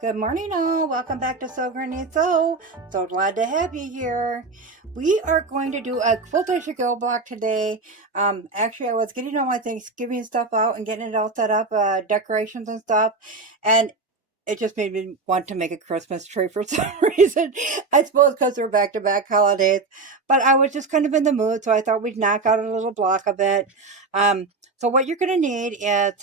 Good morning, all. Welcome back to Sew Granny Sew. So glad to have you here. We are going to do a quilt as you go block today. Actually, I was getting all my Thanksgiving stuff out and getting it all set up, decorations and stuff, and it just made me want to make a Christmas tree for some reason. I suppose because they're back-to-back holidays. But I was just kind of in the mood, so I thought we'd knock out a little block of it. So what you're going to need is,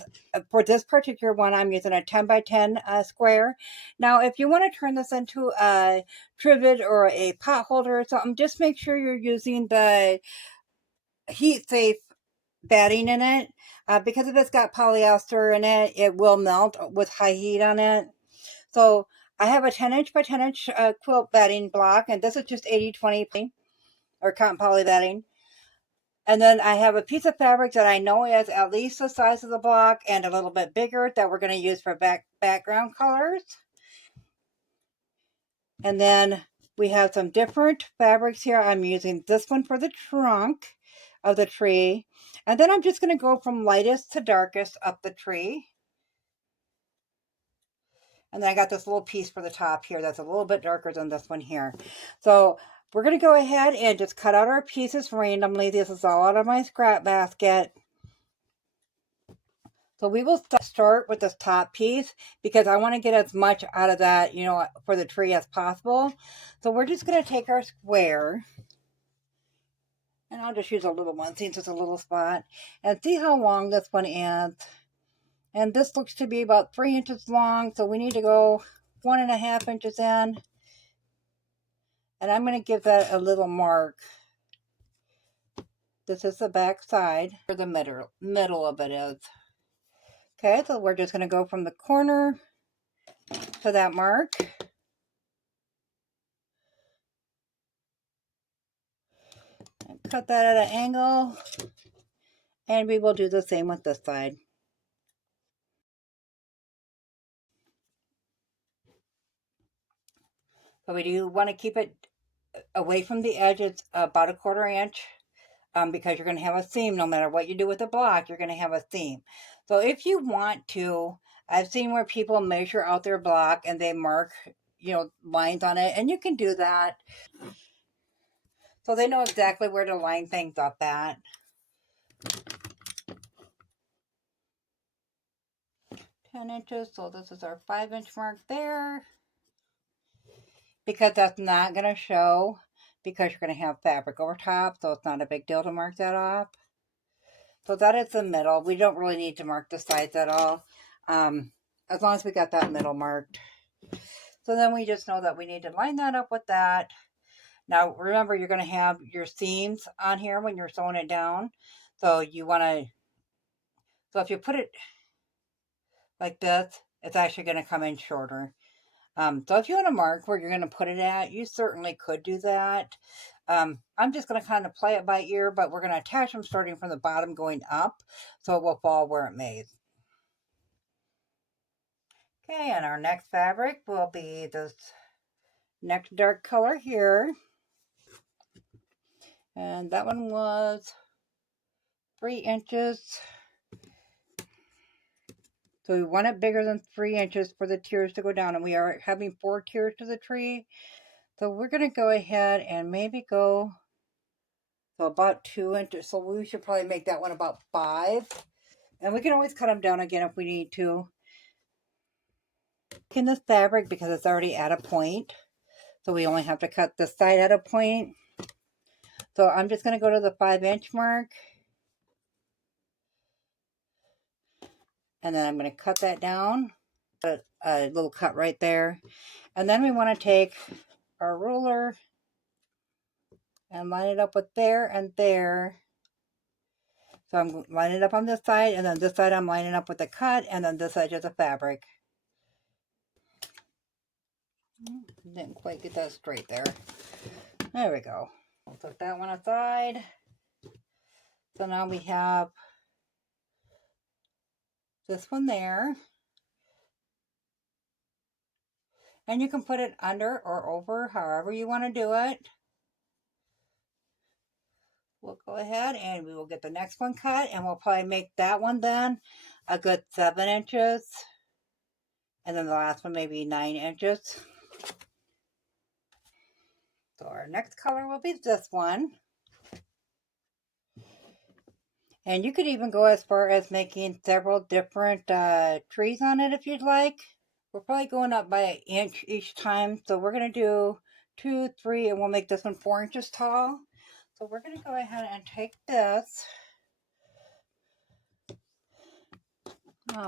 for this particular one, I'm using a 10 by 10 square. Now, if you want to turn this into a trivet or a pot holder or something, just make sure you're using the heat-safe batting in it. Because if it's got polyester in it, it will melt with high heat on it. So I have a 10-inch by 10-inch quilt batting block, and this is just 80/20 or cotton poly batting. And then I have a piece of fabric that I know is at least the size of the block and a little bit bigger that we're going to use for background colors. And then we have some different fabrics here. I'm using this one for the trunk of the tree. And then I'm just going to go from lightest to darkest up the tree. And then I got this little piece for the top here that's a little bit darker than this one here. So we're going to go ahead and just cut out our pieces randomly. This is all out of my scrap basket. So we will start with this top piece because I want to get as much out of that, for the tree as possible. So we're just going to take our square, and I'll just use a little one since it's a little spot, and see how long this one is. And this looks to be about 3 inches long, so we need to go 1.5 inches in. And I'm going to give that a little mark. This is the back side, where the middle of it is. Okay, so we're just going to go from the corner to that mark. And cut that at an angle. And we will do the same with this side. But we do want to keep it away from the edge. It's about 1/4 inch. Because you're going to have a seam. No matter what you do with the block, you're going to have a seam. So if you want to, I've seen where people measure out their block and they mark, lines on it, and you can do that. So they know exactly where to line things up at. $10, so this is our 5-inch mark there. Because that's not going to show, because you're going to have fabric over top, so it's not a big deal to mark that off. So that is the middle. We don't really need to mark the sides at all, as long as we got that middle marked. So then we just know that we need to line that up with that. Now remember, you're going to have your seams on here when you're sewing it down. So you want to, so if you put it like this, it's actually going to come in shorter. So if you want to mark where you're going to put it at, you certainly could do that. I'm just going to kind of play it by ear, but we're going to attach them starting from the bottom going up, so it will fall where it may. Okay, and our next fabric will be this next dark color here. And that one was 3 inches. So we want it bigger than 3 inches for the tiers to go down, and we are having 4 tiers to the tree. So we're going to go ahead and maybe go about 2 inches. So we should probably make that one about 5. And we can always cut them down again if we need to. In this fabric, because it's already at a point, so we only have to cut this side at a point. So I'm just going to go to the 5-inch mark. And then I'm going to cut that down. A little cut right there. And then we want to take our ruler and line it up with there and there. So I'm lining it up on this side, and then this side I'm lining up with the cut, and then this edge of the fabric. Didn't quite get that straight there. There we go. We'll put that one aside. So now we have this one there. And you can put it under or over, however you want to do it. We'll go ahead and we will get the next one cut, and we'll probably make that one then a good 7 inches. And then the last one maybe 9 inches. So our next color will be this one. And you could even go as far as making several different trees on it if you'd like. We're probably going up by an inch each time. So we're going to do 2, 3, and we'll make this one 4 inches tall. So we're going to go ahead and take this.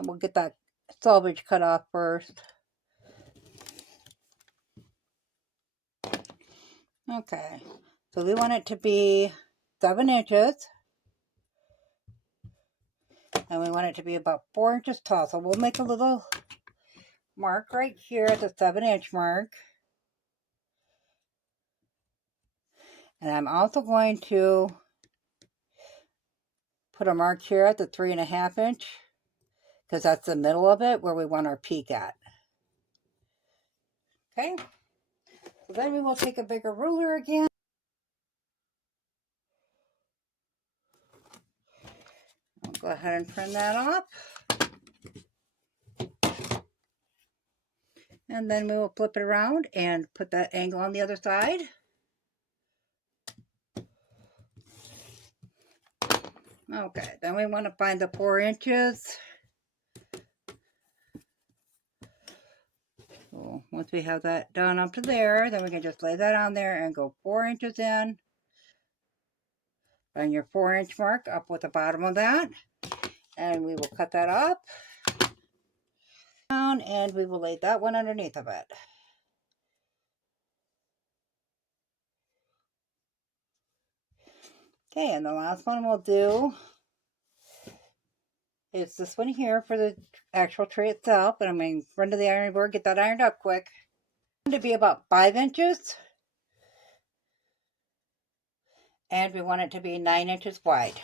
We'll get that selvage cut off first. Okay, so we want it to be 7 inches. And we want it to be about 4 inches tall. So we'll make a little mark right here at the 7-inch mark. And I'm also going to put a mark here at the 3.5 inch, because that's the middle of it where we want our peak at. Okay, so then we will take a bigger ruler again. I'll go ahead and trim that off. And then we will flip it around and put that angle on the other side. Okay, then we want to find the 4 inches. So once we have that done up to there, then we can just lay that on there and go 4 inches in. Find your 4-inch mark up with the bottom of that. And we will cut that up. Down, and we will lay that one underneath of it. Okay, and the last one we'll do is this one here for the actual tree itself. And I'm going to run to the ironing board, get that ironed up quick. To be about 5 inches. And we want it to be 9 inches wide.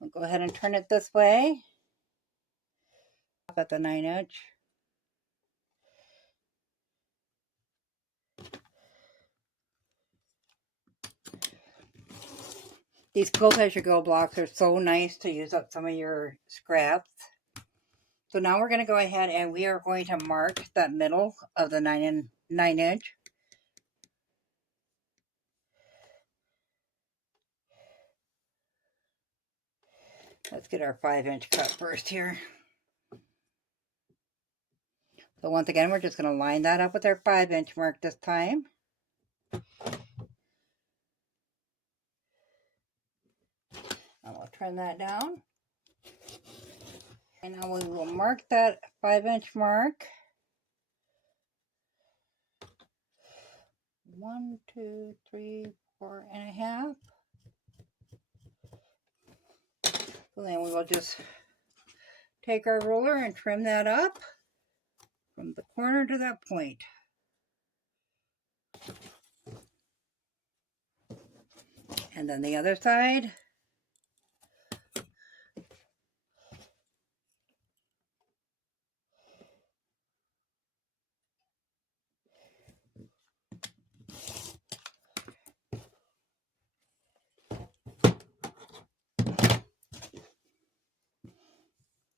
We'll go ahead and turn it this way. At the 9-inch. These Quilt as you go blocks are so nice to use up some of your scraps. So now we're going to go ahead and we are going to mark that middle of the 9-inch. Let's get our 5-inch cut first here. So once again, we're just going to line that up with our 5-inch mark this time. And we'll trim that down. And now we will mark that 5-inch mark. 1, 2, 3, 4.5. So then we will just take our ruler and trim that up from the corner to that point. And then the other side.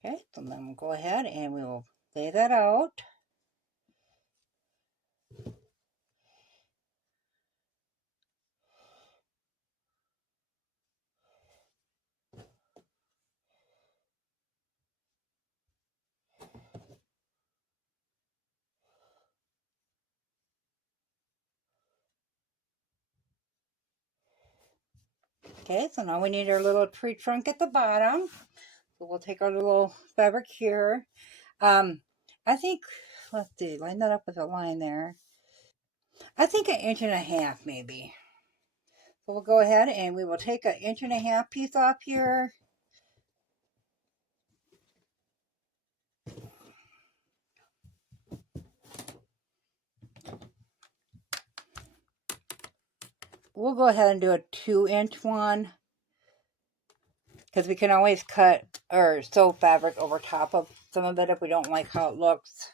Okay, so then we'll go ahead and we will lay that out. Okay, so now we need our little tree trunk at the bottom. So we'll take our little fabric here. I think, let's see, line that up with a line there. I think 1.5 inches maybe. So we'll go ahead and we will take 1.5 inch piece off here. We'll go ahead and do a 2-inch one, because we can always cut or sew fabric over top of some of it if we don't like how it looks.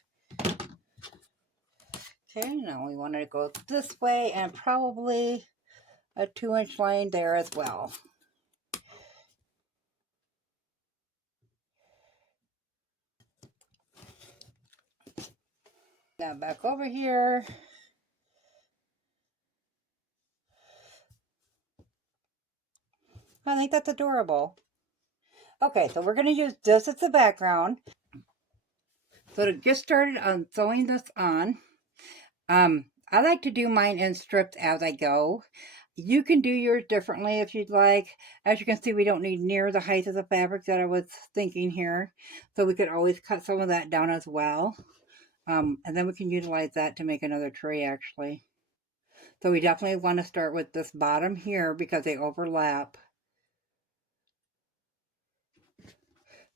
Okay, now we want to go this way and probably a 2-inch line there as well. Now back over here. I think that's adorable. Okay, so we're going to use this as the background. So to get started on sewing this on, I like to do mine in strips as I go. You can do yours differently if you'd like. As you can see, we don't need near the height of the fabric that I was thinking here. So we could always cut some of that down as well. And then we can utilize that to make another tray actually. So we definitely want to start with this bottom here because they overlap.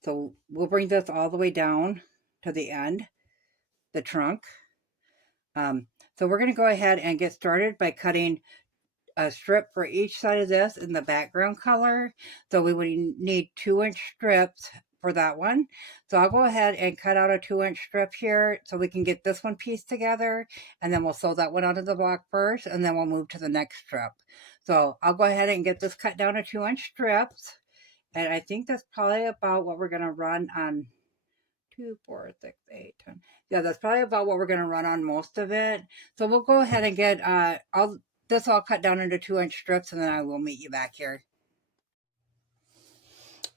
So we'll bring this all the way down to the end, the trunk. So we're going to go ahead and get started by cutting a strip for each side of this in the background color. So we would need 2-inch strips for that one. So I'll go ahead and cut out a 2-inch strip here so we can get this one pieced together, and then we'll sew that one onto the block first, and then we'll move to the next strip. So I'll go ahead and get this cut down to 2-inch strips, and I think that's probably about what we're going to run on 2, 4, 6, 8, 10. Yeah, that's probably about what we're going to run on most of it. So we'll go ahead and get this all cut down into 2-inch strips, and then I will meet you back here.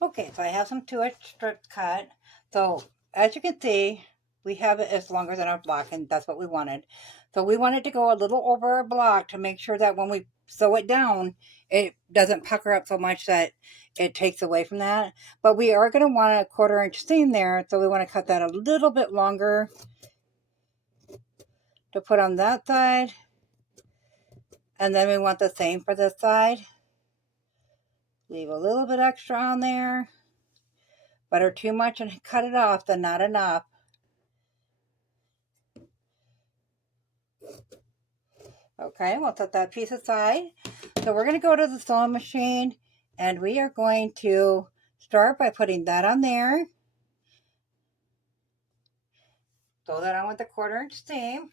Okay, so I have some 2-inch strips cut. So as you can see, we have it as longer than our block, and that's what we wanted. So we wanted to go a little over our block to make sure that when we sew it down, it doesn't pucker up so much that it takes away from that. But we are going to want a 1/4-inch seam there, so we want to cut that a little bit longer to put on that side. And then we want the same for this side. Leave a little bit extra on there. Better too much and cut it off than not enough. Okay, we'll set that piece aside. So we're going to go to the sewing machine, and we are going to start by putting that on there. Sew that on with the 1/4-inch seam.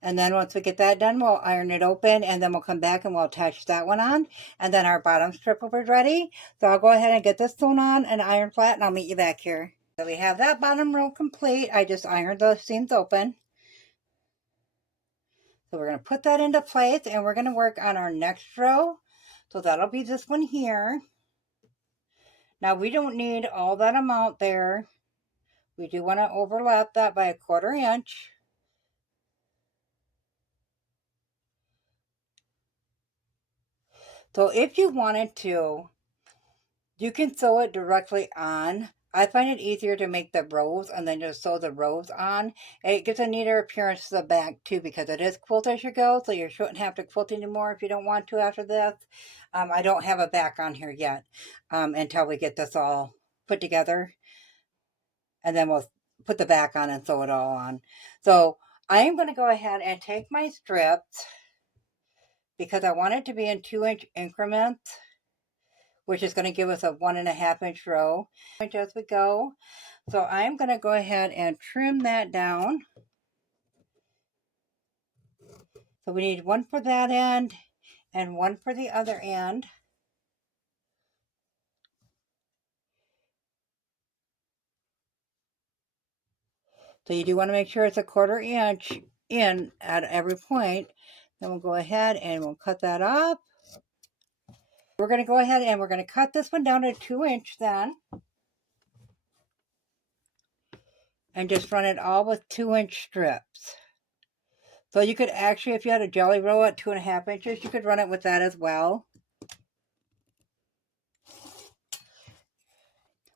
And then once we get that done, we'll iron it open, and then we'll come back and we'll attach that one on. And then our bottom strip will be ready. So I'll go ahead and get this sewn on and iron flat, and I'll meet you back here. So we have that bottom row complete. I just ironed the seams open. So we're going to put that into place, and we're going to work on our next row. So that'll be this one here. Now we don't need all that amount there. We do want to overlap that by a 1/4 inch. So if you wanted to, you can sew it directly on. I find it easier to make the rows and then just sew the rows on. It gives a neater appearance to the back too, because it is quilt as you go, so you shouldn't have to quilt anymore if you don't want to after this. I don't have a back on here yet until we get this all put together. And then we'll put the back on and sew it all on. So I am going to go ahead and take my strips because I want it to be in 2-inch increments, which is going to give us a 1.5-inch row as we go. So I'm going to go ahead and trim that down. So we need one for that end and one for the other end. So you do want to make sure it's a 1/4 inch in at every point. Then we'll go ahead and we'll cut that off. We're going to go ahead and we're going to cut this one down to 2-inch then. And just run it all with 2-inch strips. So you could actually, if you had a jelly roll at 2.5 inches, you could run it with that as well.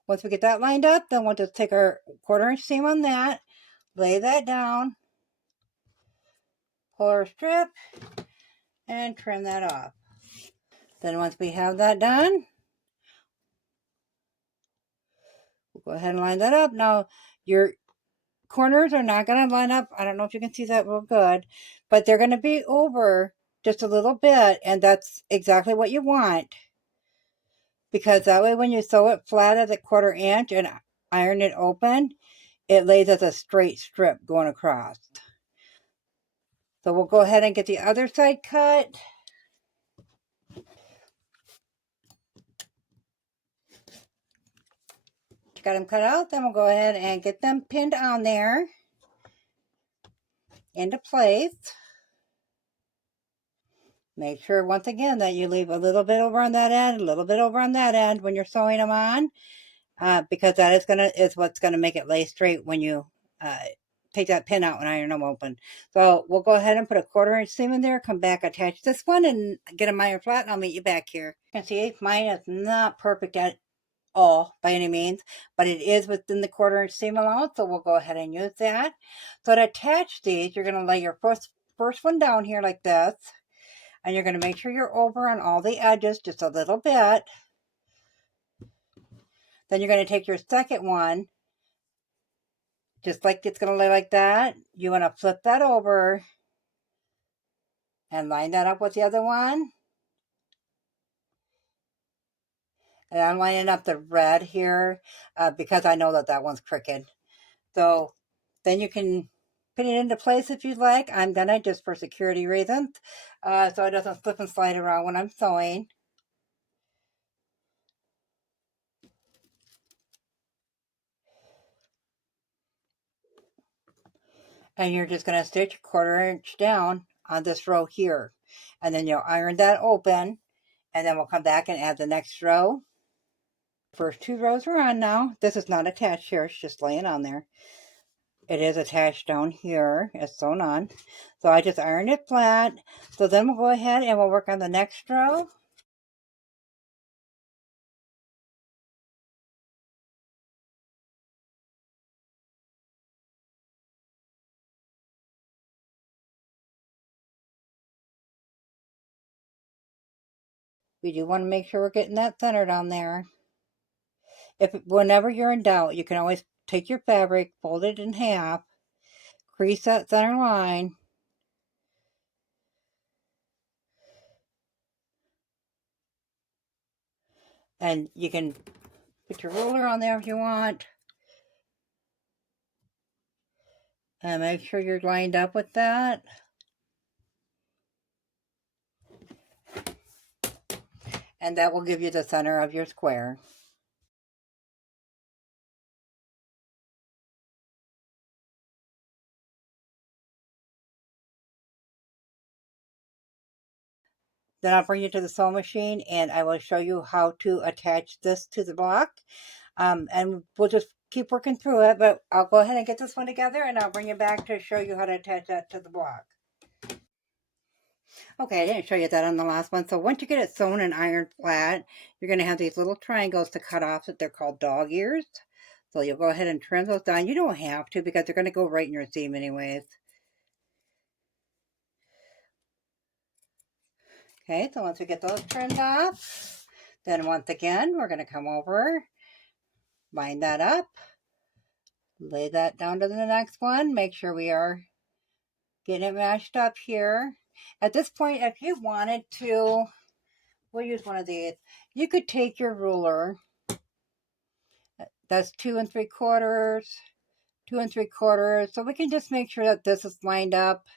Once we get that lined up, then we'll just take our 1/4 inch seam on that, lay that down, pull our strip, and trim that off. Then once we have that done, we'll go ahead and line that up. Now, your corners are not going to line up. I don't know if you can see that real good, but they're going to be over just a little bit, and that's exactly what you want. Because that way when you sew it flat at a 1/4 inch and iron it open, it lays as a straight strip going across. So we'll go ahead and get the other side cut. you got them cut out, then we'll go ahead and get them pinned on there into place. Make sure once again that you leave a little bit over on that end, a little bit over on that end when you're sewing them on, because that is what's gonna make it lay straight when you take that pin out and iron them open. So we'll go ahead and put a 1/4 inch seam in there, come back, attach this one, and get them ironed flat, and I'll meet you back here. You can see mine is not perfect at all by any means, but it is within the 1/4 inch seam allowance, so we'll go ahead and use that. So to attach these, you're going to lay your first one down here like this, and you're going to make sure you're over on all the edges just a little bit. Then you're going to take your second one, just like it's going to lay like that. You want to flip that over and line that up with the other one. And I'm lining up the red here because I know that that one's crooked. So then you can pin it into place if you'd like. I'm gonna, just for security reasons, so it doesn't slip and slide around when I'm sewing. And you're just gonna stitch 1/4 inch down on this row here. And then you'll iron that open, and then we'll come back and add the next row. First 2 rows are on now. This is not attached here, it's just laying on there. It is attached down here, it's sewn on. So I just ironed it flat. So then we'll go ahead and we'll work on the next row. We do want to make sure we're getting that centered on there. Whenever you're in doubt, you can always take your fabric, fold it in half, crease that center line, and you can put your ruler on there if you want, and make sure you're lined up with that. And that will give you the center of your square. Then I'll bring you to the sewing machine and I will show you how to attach this to the block. And we'll just keep working through it, but I'll go ahead and get this one together and I'll bring you back to show you how to attach that to the block. Okay, I didn't show you that on the last one. So once you get it sewn and ironed flat, you're going to have these little triangles to cut off that they're called dog ears. So you'll go ahead and trim those down. You don't have to because they're going to go right in your seam anyways. Okay, so once we get those trimmed off, then once again, we're going to come over, line that up, lay that down to the next one, make sure we are getting it matched up here. At this point, if you wanted to, we'll use one of these. You could take your ruler, that's 2 3/4, 2 3/4. So we can just make sure that this is lined up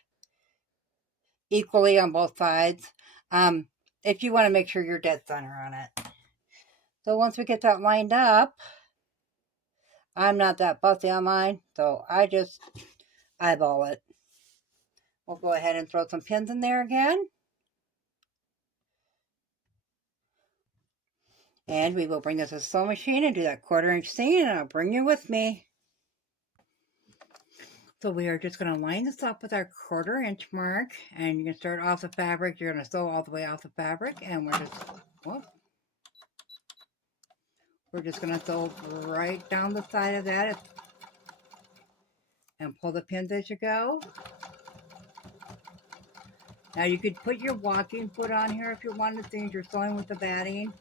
equally on both sides. If you want to make sure you're dead center on it. So once we get that lined up, I'm not that fussy on mine, so I just eyeball it. We'll go ahead and throw some pins in there again. And we will bring this to the sewing machine and do that 1/4 inch seam, and I'll bring you with me. So we are just going to line this up with our 1/4 inch mark, and you can start off the fabric. You're going to sew all the way off the fabric, and we're just going to sew right down the side of that and pull the pins as you go. Now you could put your walking foot on here if you wanted to, you're sewing with the batting.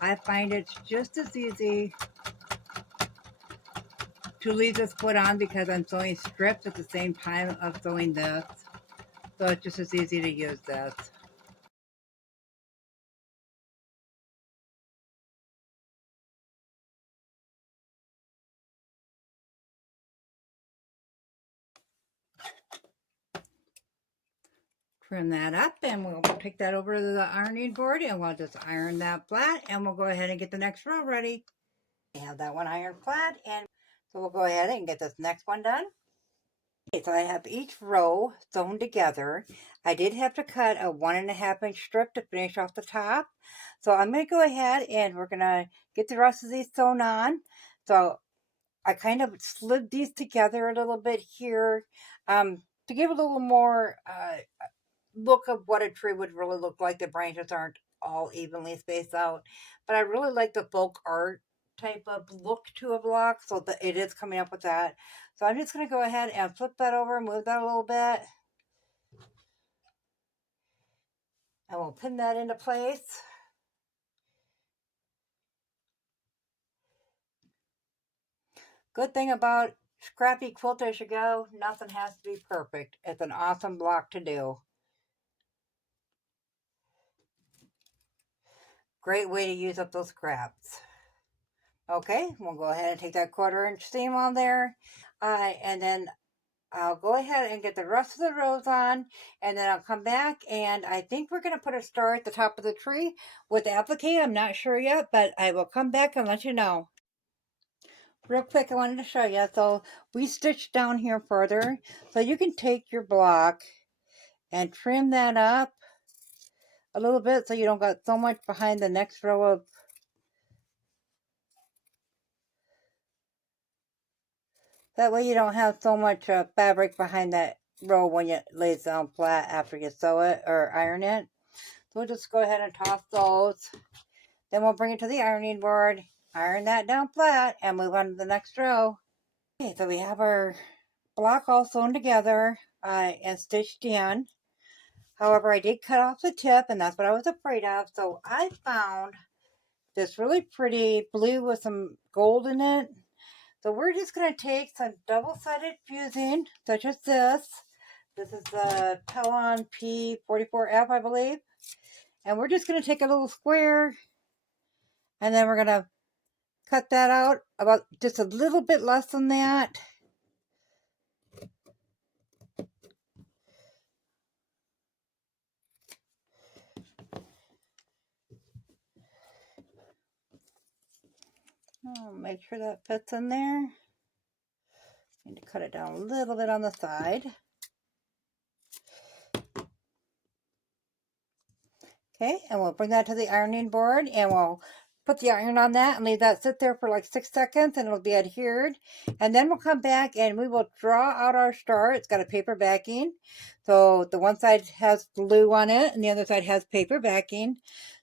I find it's just as easy to leave this foot on because I'm sewing strips at the same time of sewing this. So it's just as easy to use this. Trim that up and we'll take that over to the ironing board and we'll just iron that flat and we'll go ahead and get the next row ready. I have that one iron flat, and so we'll go ahead and get this next one done. Okay, so I have each row sewn together. I did have to cut a 1.5 inch strip to finish off the top. So I'm going to go ahead and we're going to get the rest of these sewn on. So I kind of slid these together a little bit here to give a little more look of what a tree would really look like. The branches aren't all evenly spaced out, but I really like the folk art type of look to a block, so that it is coming up with that. So I'm just going to go ahead and flip that over, move that a little bit, and we'll pin that into place. Good thing about Scrappy Quilt as you go, nothing has to be perfect. It's an awesome block to do. Great way to use up those scraps. Okay, we'll go ahead and take that 1/4 inch seam on there. And then I'll go ahead and get the rest of the rows on, and then I'll come back, and I think we're going to put a star at the top of the tree with applique. I'm not sure yet, but I will come back and let you know. Real quick, I wanted to show you. So we stitched down here further, so you can take your block and trim that up a little bit so you don't got so much behind the next row of that way you don't have so much fabric behind that row when it lays down flat after you sew it or iron it. So we'll just go ahead and toss those. Then we'll bring it to the ironing board, iron that down flat, and move on to the next row. Okay, so we have our block all sewn together and stitched in. However, I did cut off the tip, and that's what I was afraid of. So I found this really pretty blue with some gold in it. So we're just going to take some double-sided fusing, such as this. This is the Pellon P44F, I believe. And we're just going to take a little square, and then we're going to cut that out about just a little bit less than that. I'll make sure that fits in there. Need to cut it down a little bit on the side. Okay, and we'll bring that to the ironing board, and we'll put the iron on that and leave that sit there for like 6 seconds, and it'll be adhered. And then we'll come back and we will draw out our star. It's got a paper backing. So the one side has glue on it and the other side has paper backing.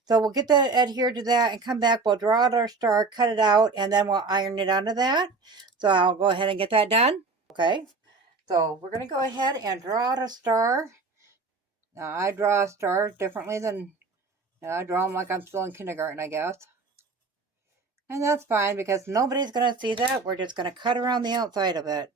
So we'll get that adhered to that and come back. We'll draw out our star, cut it out, and then we'll iron it onto that. So I'll go ahead and get that done. Okay, so we're going to go ahead and draw out a star. Now I draw a star differently than I draw them like I'm still in kindergarten, I guess. And that's fine because nobody's going to see that. We're just going to cut around the outside of it.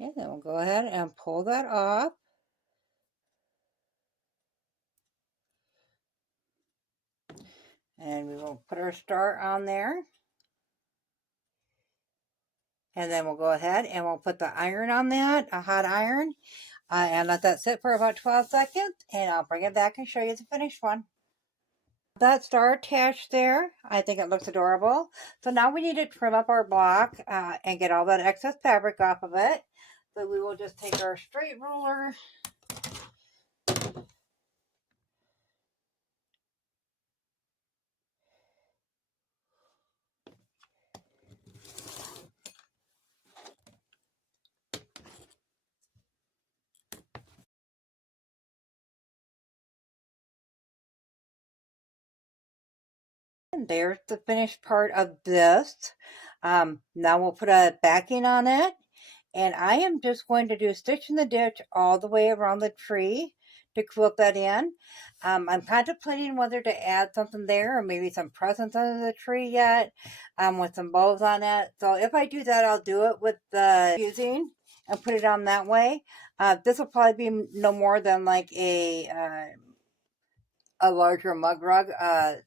Okay, then we'll go ahead and pull that off. And we will put our star on there. And then we'll go ahead and we'll put the iron on that, a hot iron, and let that sit for about 12 seconds. And I'll bring it back and show you the finished one. That star attached there, I think it looks adorable. So now we need to trim up our block and get all that excess fabric off of it. So we will just take our straight ruler. And there's the finished part of this. Now we'll put a backing on it. And I am just going to do stitch in the ditch all the way around the tree to quilt that in. I'm contemplating whether to add something there or maybe some presents under the tree yet with some bows on it. So if I do that, I'll do it with the fusing and put it on that way. This will probably be no more than like a larger mug rug,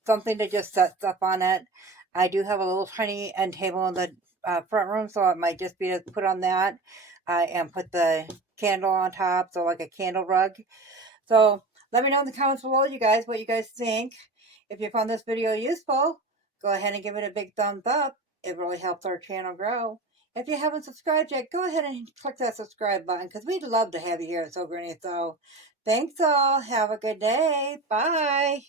something to just set stuff on it. I do have a little tiny end table in the front room, so it might just be to put on that and put the candle on top, so like a candle rug. So let me know in the comments below, you guys, what you guys think. If you found this video useful, go ahead and give it a big thumbs up. It really helps our channel grow. If you haven't subscribed yet, go ahead and click that subscribe button because we'd love to have you here at So Granny So. Thanks all. Have a good day. Bye.